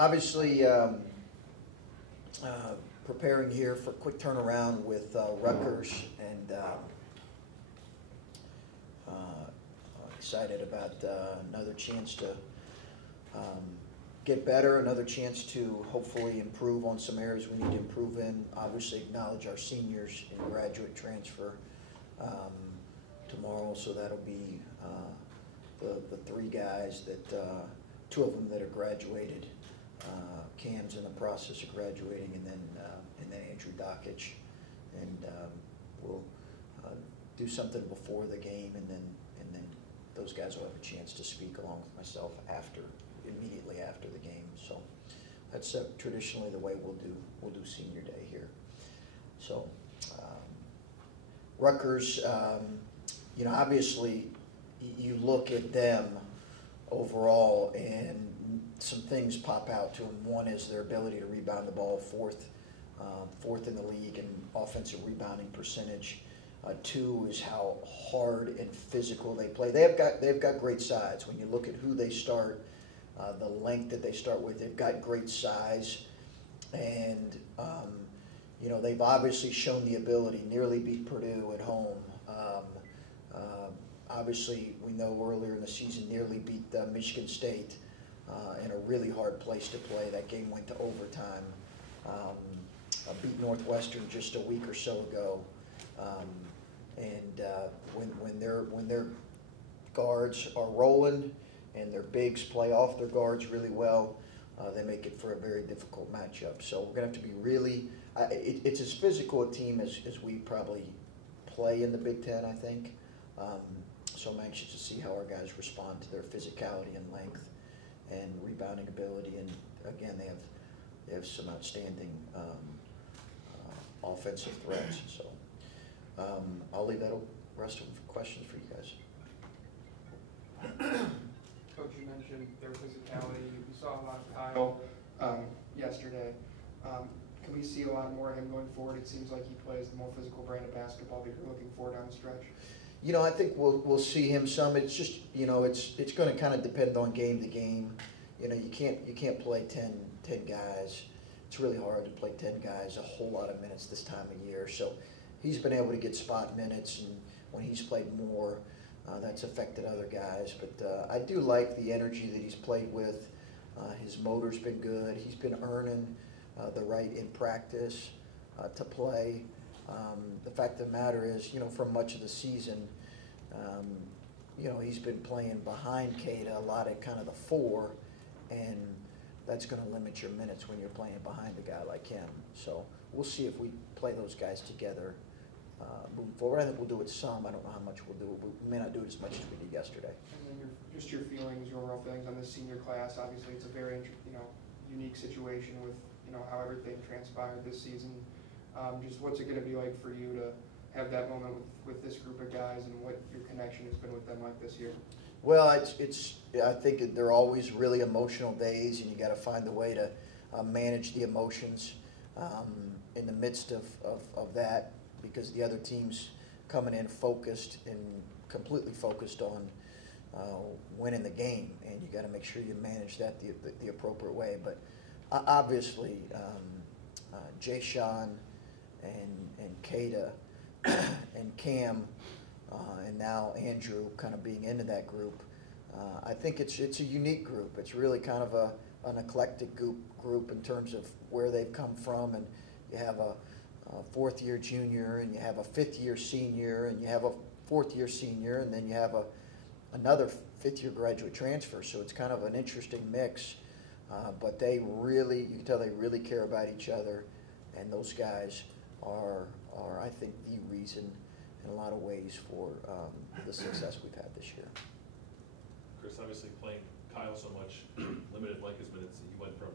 Obviously, preparing here for a quick turnaround with Rutgers, and excited about another chance to get better, another chance to hopefully improve on some areas we need to improve in. Obviously acknowledge our seniors in graduate transfer tomorrow, so that'll be the three guys that, two of them that are graduated. Cam's in the process of graduating, and then Andrew Dockich, and we'll do something before the game, and then those guys will have a chance to speak along with myself immediately after the game. So that's traditionally the way we'll do senior day here. So Rutgers, obviously you look at them overall, and some things pop out to them. One is their ability to rebound the ball, fourth in the league in offensive rebounding percentage. Two is how hard and physical they play. They've got great size. When you look at who they start, the length that they start with, they've got great size, and they've obviously shown the ability. Nearly beat Purdue at home. Obviously, we know earlier in the season nearly beat Michigan State in a really hard place to play. That game went to overtime. Beat Northwestern just a week or so ago. When their guards are rolling and their bigs play off their guards really well, they make it for a very difficult matchup. So we're going to have to be really it's as physical a team as we probably play in the Big Ten, I think. So I'm anxious to see how our guys respond to their physicality and length and rebounding ability. And again, they have some outstanding offensive threats. So I'll leave that rest of them for questions for you guys. Coach, you mentioned their physicality. We saw a lot of Kyle yesterday. Can we see a lot more of him going forward? It seems like he plays the more physical brand of basketball that you're looking for down the stretch. I think we'll see him some. It's just it's going to kind of depend on game to game. You can't play 10 guys. It's really hard to play 10 guys a whole lot of minutes this time of year. So he's been able to get spot minutes, and when he's played more, that's affected other guys. But I do like the energy that he's played with. His motor's been good. He's been earning the right in practice to play. The fact of the matter is, for much of the season, he's been playing behind Keita a lot at kind of the 4, and that's going to limit your minutes when you're playing behind a guy like him. So we'll see if we play those guys together moving forward. I think we'll do it some. I don't know how much we'll do it. We may not do it as much as we did yesterday. And then your feelings, your overall feelings on this senior class. Obviously, it's a very unique situation with how everything transpired this season. Just what's it going to be like for you to have that moment with this group of guys, and what your connection has been with them like this year? Well, I think they're always really emotional days, and you got to find a way to manage the emotions in the midst of that, because the other team's coming in focused and completely focused on winning the game, and you got to make sure you manage that the appropriate way. But obviously, Jae'Sean and Keita and Cam and now Andrew kind of being into that group, I think it's a unique group. It's really kind of an eclectic group in terms of where they've come from, and you have a fourth-year junior, and you have a fifth-year senior, and you have a fourth-year senior, and then you have another fifth-year graduate transfer. So it's kind of an interesting mix, but you can tell they really care about each other, and those guys are I think the reason in a lot of ways for the success we've had this year. Chris, obviously playing Kyle so much, limited blank his minutes, he went from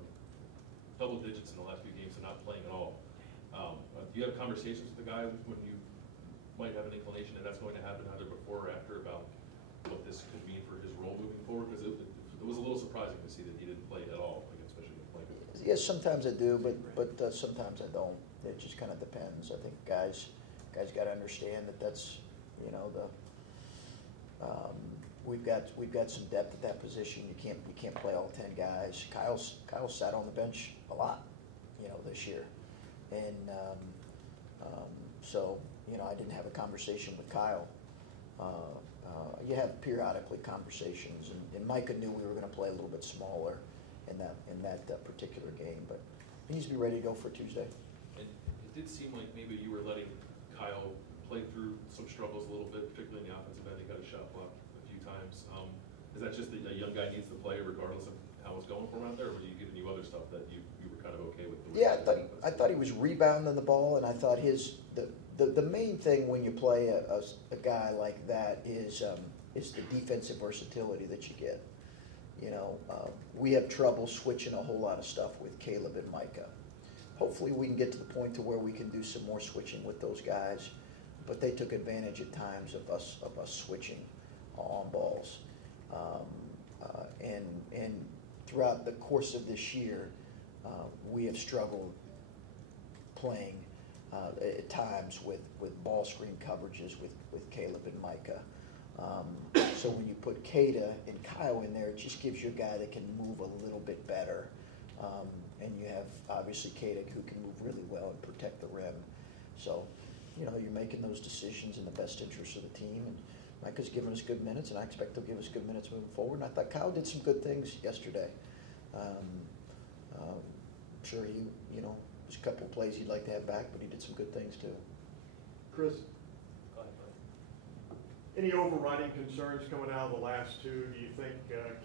double digits in the last few games to not playing at all. Do you have conversations with the guys when you might have an inclination that that's going to happen either before or after about what this could mean for his role moving forward? Because it was a little surprising to see that he didn't play at all, especially with playing. Yes, sometimes I do, but sometimes I don't. It just kind of depends. I think guys got to understand that that's we've got some depth at that position. You can't play all 10 guys. Kyle sat on the bench a lot, this year, and so I didn't have a conversation with Kyle. You have periodically conversations, and Micah knew we were going to play a little bit smaller in that particular game, but he needs to be ready to go for Tuesday. And it did seem like maybe you were letting Kyle play through some struggles a little bit, particularly in the offensive end. He got a shot blocked a few times. Is that just that a young guy needs to play regardless of how it's going for him out there, or were you giving you other stuff that you were kind of okay with? I thought he was rebounding the ball, and I thought the main thing when you play a guy like that is the defensive versatility that you get. We have trouble switching a whole lot of stuff with Caleb and Micah. Hopefully we can get to the point to where we can do some more switching with those guys, but they took advantage at times of us switching on balls. And throughout the course of this year, we have struggled playing at times with ball screen coverages with Caleb and Micah. So when you put Kada and Kyle in there, it just gives you a guy that can move a little bit better. And you have, obviously, Kada who can move really well and protect the rim. So, you're making those decisions in the best interest of the team. And Micah's given us good minutes, and I expect he'll give us good minutes moving forward. And I thought Kyle did some good things yesterday. I'm sure there's a couple of plays he'd like to have back, but he did some good things too. Chris, Go ahead, buddy. any overriding concerns coming out of the last two? Do you think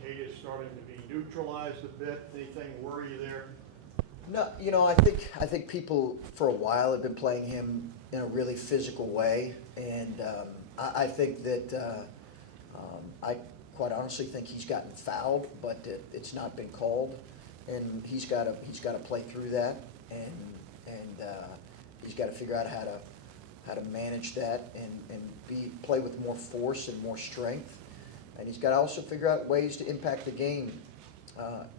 Kate is starting to be neutralized a bit? Anything worry you there? No, I think people for a while have been playing him in a really physical way, and I think that I quite honestly think he's gotten fouled, but it's not been called, and he's got to play through that, and he's got to figure out how to manage that and play with more force and more strength, and he's got to also figure out ways to impact the game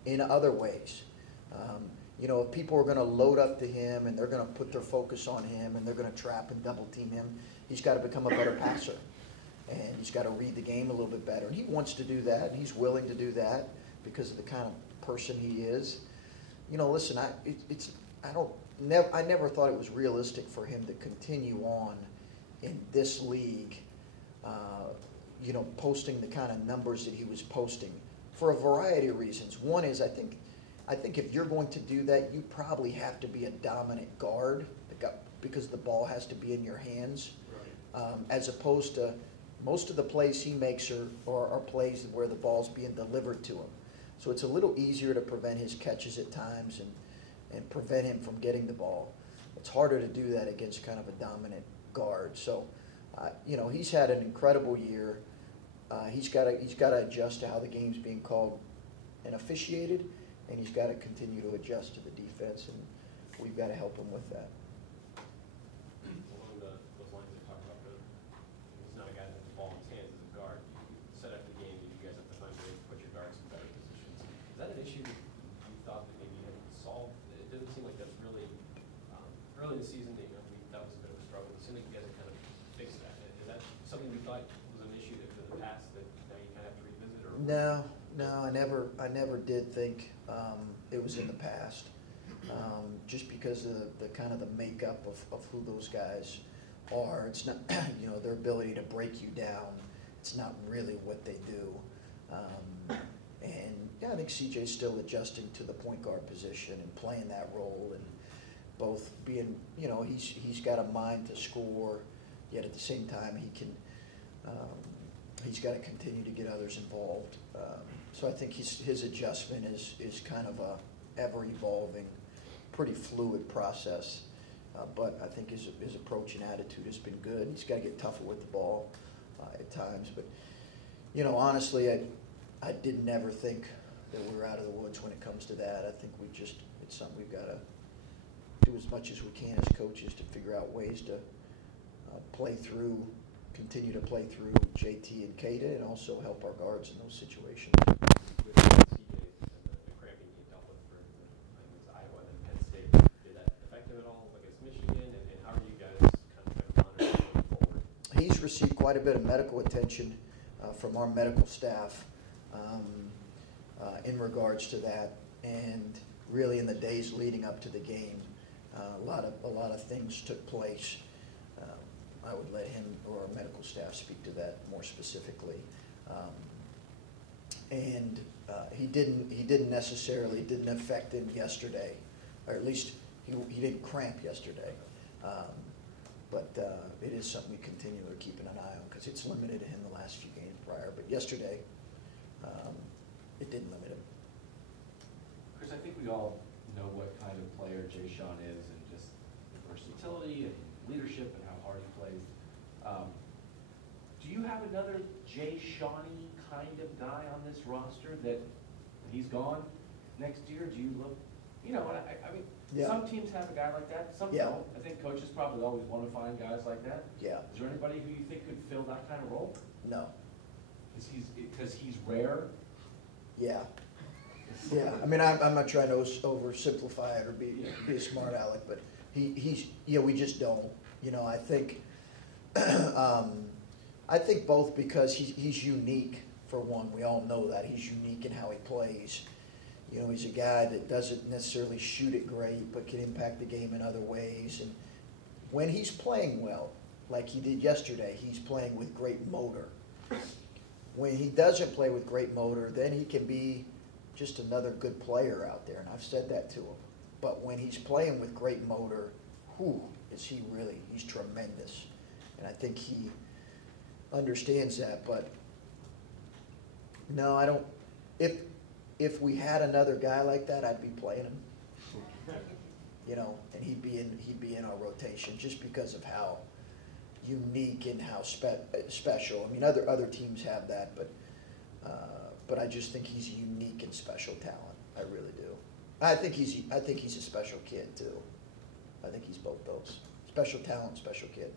in other ways. If people are going to load up to him and they're going to put their focus on him and they're going to trap and double team him, he's got to become a better passer. And he's got to read the game a little bit better. And he wants to do that, and he's willing to do that because of the kind of person he is. Listen, I never thought it was realistic for him to continue on in this league, posting the kind of numbers that he was posting for a variety of reasons. One is I think if you're going to do that, you probably have to be a dominant guard because the ball has to be in your hands, Right. As opposed to most of the plays he makes are plays where the ball's being delivered to him. So it's a little easier to prevent his catches at times and prevent him from getting the ball. It's harder to do that against kind of a dominant guard. So, he's had an incredible year. He's got to adjust to how the game's being called and officiated, and he's got to continue to adjust to the defense, and we've got to help him with that. Along those lines you're talking about, he's not a guy that has the ball in his hands as a guard. You set up the game, you guys have to find ways to put your guards in better positions. Is that an issue that you thought that maybe you had solved? It doesn't seem like that's really, early in the season, that was a bit of a struggle. It seemed like you guys had kind of fixed that. Is that something you thought was an issue that for the past that now you kind of have to revisit? Or No, I never did think it was in the past. Just because of the kind of the makeup of who those guys are. It's not, their ability to break you down. It's not really what they do. And I think CJ's still adjusting to the point guard position and playing that role, and both being, he's got a mind to score, yet at the same time he's got to continue to get others involved. So I think his adjustment is kind of a ever-evolving, pretty fluid process. But I think his approach and attitude has been good. He's got to get tougher with the ball at times. But, honestly, I did never think that we were out of the woods when it comes to that. I think it's something we've got to do as much as we can as coaches to figure out ways to continue to play through JT and Kada, and also help our guards in those situations. with CJ and the cramping he dealt with for I think it was Iowa and then Penn State, did that affect him at all against Michigan? And how are you guys kind of monitoring going forward? He's received quite a bit of medical attention from our medical staff in regards to that. And really in the days leading up to the game, a lot of things took place. I would let him or our medical staff speak to that more specifically. And he didn't affect him yesterday, or at least he didn't cramp yesterday. But it is something we continue to keep an eye on because it's limited him the last few games prior. But yesterday, it didn't limit him. Chris, I think we all know what kind of player Jae'Sean is, and just the versatility and leadership and how hard he plays. Do you have another Jae'Sean-y kind of guy on this roster that when he's gone next year, do you look, you know, I mean, Yeah. Some teams have a guy like that, some Yeah. don't. I think coaches probably always want to find guys like that. Yeah. Is there anybody who you think could fill that kind of role? No. Because he's rare? Yeah. Yeah. I mean, I'm not trying to oversimplify it or be a smart aleck, but he's we just don't. You know, I think both because he's unique for one. We all know that he's unique in how he plays. You know, he's a guy that doesn't necessarily shoot it great, but can impact the game in other ways. And when he's playing well, like he did yesterday, he's playing with great motor. When he doesn't play with great motor, then he can be just another good player out there, and I've said that to him. But when he's playing with great motor, he's tremendous. And I think he understands that. But no, I don't. If we had another guy like that, I'd be playing him. You know, and he'd be in our rotation just because of how unique and how special. I mean, other teams have that, but I just think he's a unique and special talent. I really do. I think he's a special kid too. I think he's both those. Special talent, special kid.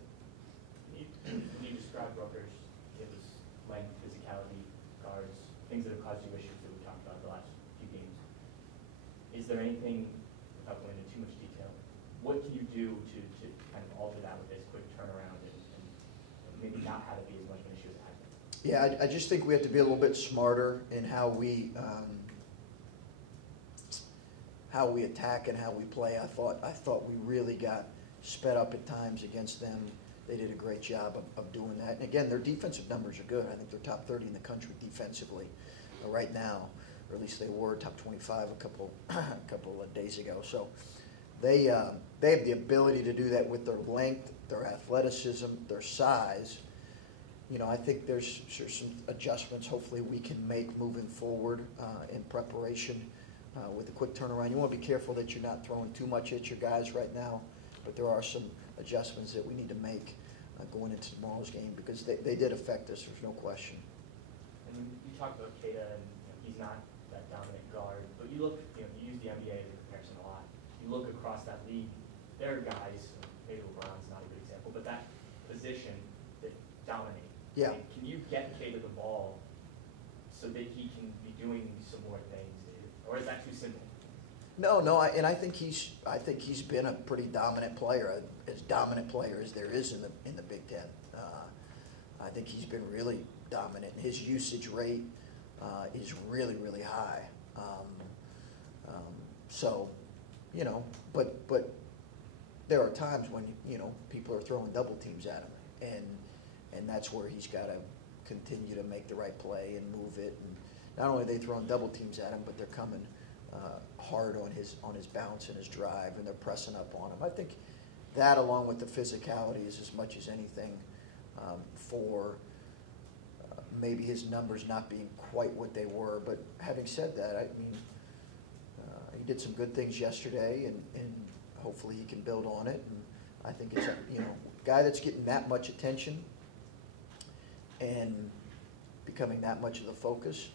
When you describe Rutgers, it was length, physicality, guards, things that have caused you issues that we've talked about the last few games. Is there anything, without going into too much detail, what can you do to kind of alter that with this quick turnaround and maybe not have it be as much of an issue as it has been? Yeah, I just think we have to be a little bit smarter in how we attack and how we play. I thought we really got sped up at times against them. They did a great job of doing that. And again, their defensive numbers are good. I think they're top 30 in the country defensively right now, or at least they were top 25 a couple of days ago. So they have the ability to do that with their length, their athleticism, their size. You know, I think there's some adjustments hopefully we can make moving forward in preparation with a quick turnaround. You want to be careful that you're not throwing too much at your guys right now, but there are some adjustments that we need to make going into tomorrow's game because they did affect us, there's no question. And you talked about Keita, and he's not that dominant guard, but you look, you use the NBA as a comparison a lot. You look across that league, there are guys, maybe LeBron's not a good example, but that position that dominate. Yeah. I mean, can you get Keita the ball so that he can be doing some more things, or is that too simple? No, and I think he's been a pretty dominant player, as dominant player as there is in the Big Ten. I think he's been really dominant. His usage rate is really, really high. So, but there are times when people are throwing double teams at him, and that's where he's got to continue to make the right play and move it. And not only are they throwing double teams at him, but they're coming hard on his bounce and his drive, and they're pressing up on him. I think that, along with the physicality, is as much as anything for maybe his numbers not being quite what they were. But having said that, I mean, he did some good things yesterday, and hopefully he can build on it. And I think it's a guy that's getting that much attention and becoming that much of the focus.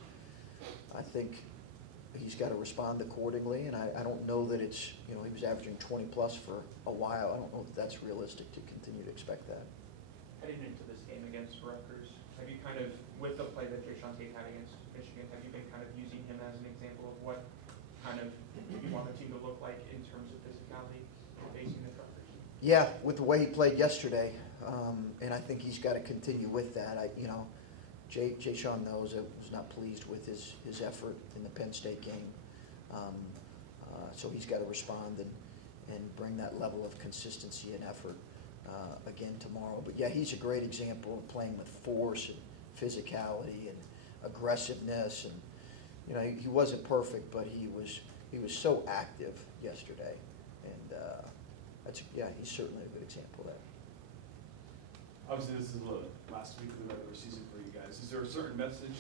I think he's got to respond accordingly, and I don't know that it's, he was averaging 20 plus for a while. I don't know that that's realistic to continue to expect that. Heading into this game against Rutgers, have you kind of, with the play that Jae'Sean had against Michigan, have you been kind of using him as an example of what kind of you want the team to look like in terms of physicality facing the Rutgers? Yeah, with the way he played yesterday, and I think he's got to continue with that. Jae'Sean knows I was not pleased with his effort in the Penn State game. So he's got to respond and bring that level of consistency and effort again tomorrow. But yeah, he's a great example of playing with force and physicality and aggressiveness. And you know, he wasn't perfect, but he was so active yesterday. And he's certainly a good example of that. Obviously, this is the last week of the regular season for you guys. Is there a certain message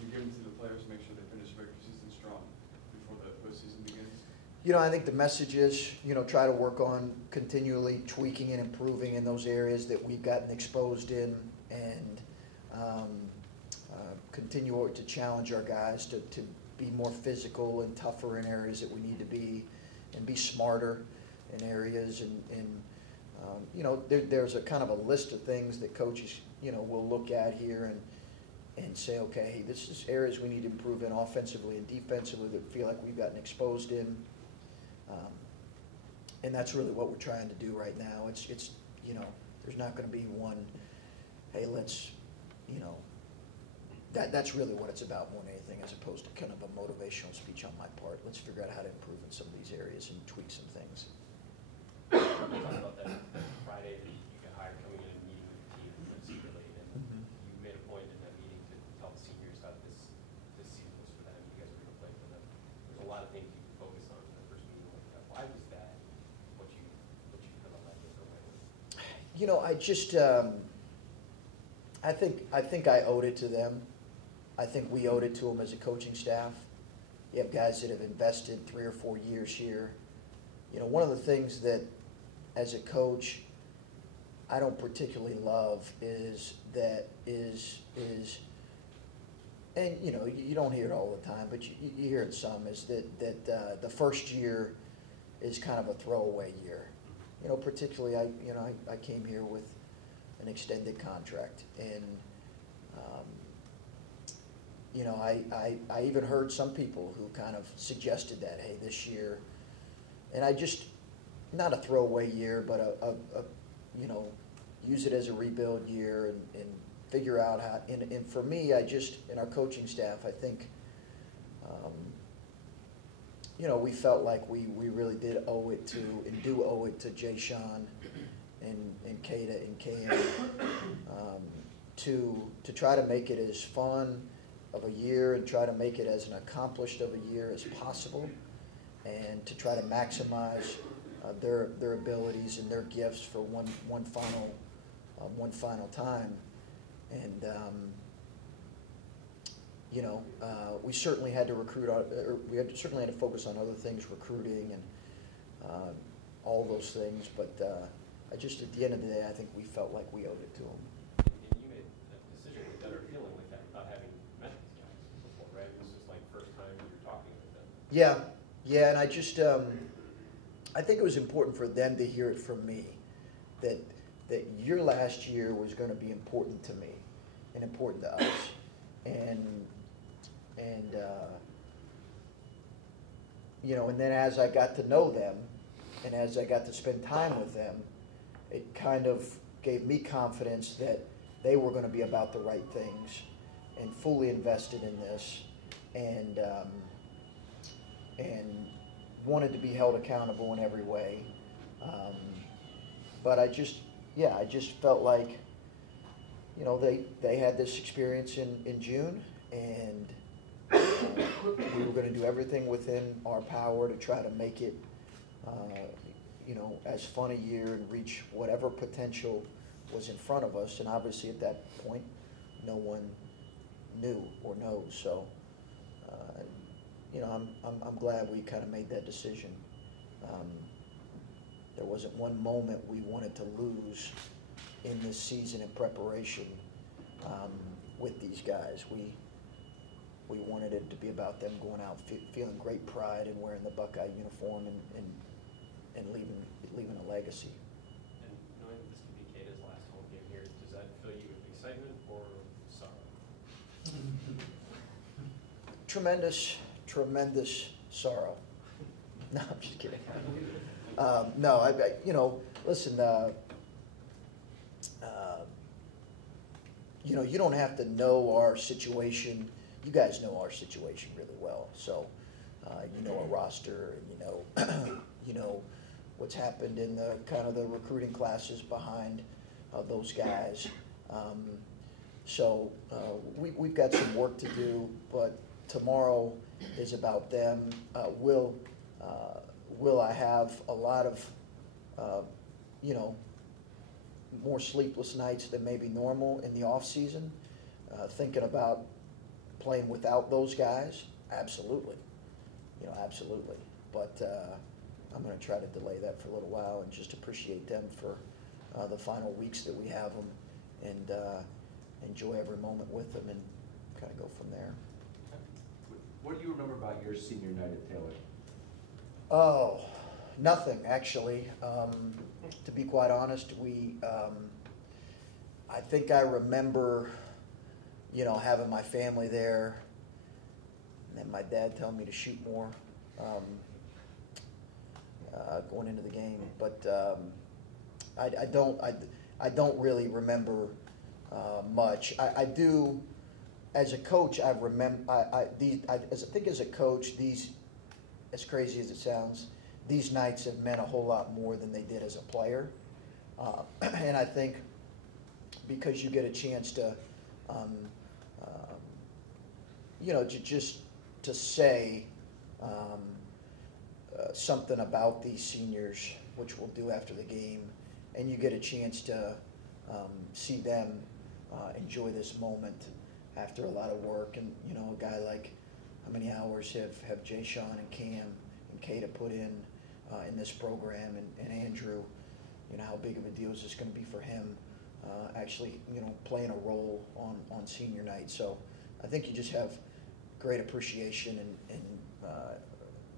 you're giving to the players to make sure they finish regular season strong before the postseason begins? You know, I think the message is, you know, try to work on continually tweaking and improving in those areas that we've gotten exposed in, and continue to challenge our guys to be more physical and tougher in areas that we need to be, and be smarter in areas. And you know, there's a kind of a list of things that coaches, you know, will look at here and say, okay, this is areas we need to improve in offensively and defensively that feel like we've gotten exposed in. And that's really what we're trying to do right now. It's you know, there's not going to be one, hey, let's, you know, that's really what it's about more than anything, as opposed to kind of a motivational speech on my part. Let's figure out how to improve in some of these areas and tweak some things. We talked about that Friday, that you got hired coming in and meeting with the team secretly, and you made a point in that meeting to tell the seniors how this season was for them. You guys were going to play for them. There's a lot of things you could focus on in the first meeting like that. Why was that what you kind of led with or went with? You know, I just I think I owed it to them. I think we owed it to them as a coaching staff. You have guys that have invested 3 or 4 years here. You know, one of the things that, as a coach, I don't particularly love is, and you know, you don't hear it all the time, but you hear it some, is that the first year is kind of a throwaway year. You know, particularly I came here with an extended contract, and you know, I even heard some people who kind of suggested that, hey, this year, and I just, not a throwaway year, but a you know, use it as a rebuild year and figure out how, and for me, in our coaching staff, I think, you know, we felt like we really did owe it to, and do owe it to Jae'Sean and Kata and Cam, to try to make it as fun of a year and try to make it as an accomplished of a year as possible, and to try to maximize their abilities and their gifts for one final time. And you know, we certainly had to recruit, certainly had to focus on other things, recruiting and all those things. But I just, at the end of the day, I think we felt like we owed it to them. And you made that decision with better feeling like that without having met these guys before, right? This is like first time you're talking with them. Yeah, and I just, I think it was important for them to hear it from me, that your last year was going to be important to me and important to us, and you know, and then as I got to know them, and as I got to spend time with them, it kind of gave me confidence that they were going to be about the right things and fully invested in this, and wanted to be held accountable in every way. But I just felt like, you know, they had this experience in June, and we were going to do everything within our power to try to make it, you know, as fun a year and reach whatever potential was in front of us. And obviously at that point, no one knew or knows. So, you know, I'm glad we kind of made that decision. There wasn't one moment we wanted to lose in this season in preparation with these guys. We wanted it to be about them going out feeling great pride and wearing the Buckeye uniform and leaving a legacy. And knowing that this could be Kata's last home game here, does that fill you with excitement or sorrow? Tremendous sorrow. No, I'm just kidding. No, I you know, listen, you know, you don't have to know our situation. You guys know our situation really well, so you know our roster, and you know, you know what's happened in the kind of the recruiting classes behind those guys. So we've got some work to do, but tomorrow is about them. Will I have a lot of, you know, more sleepless nights than maybe normal in the off season, thinking about playing without those guys? Absolutely, you know, absolutely. But I'm going to try to delay that for a little while and just appreciate them for the final weeks that we have them, and enjoy every moment with them, and kind of go from there. What do you remember about your senior night at Taylor? Oh, nothing, actually. To be quite honest, I think I remember, you know, having my family there, and then my dad telling me to shoot more going into the game. But I don't really remember much. I do, as a coach, I remember. I think as a coach, these, as crazy as it sounds, these nights have meant a whole lot more than they did as a player. And I think because you get a chance to, you know, just to say something about these seniors, which we'll do after the game, and you get a chance to see them enjoy this moment after a lot of work. And, you know, a guy like, how many hours have Jae'Sean and Cam and Kata put in this program, and Andrew, you know, how big of a deal is this going to be for him actually, you know, playing a role on senior night. So I think you just have great appreciation, and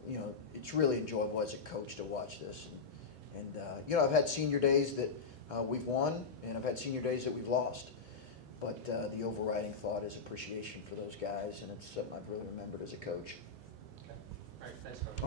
you know, it's really enjoyable as a coach to watch this. And you know, I've had senior days that we've won, and I've had senior days that we've lost. But the overriding thought is appreciation for those guys, and it's something I've really remembered as a coach. Okay. All right, thanks, Coach.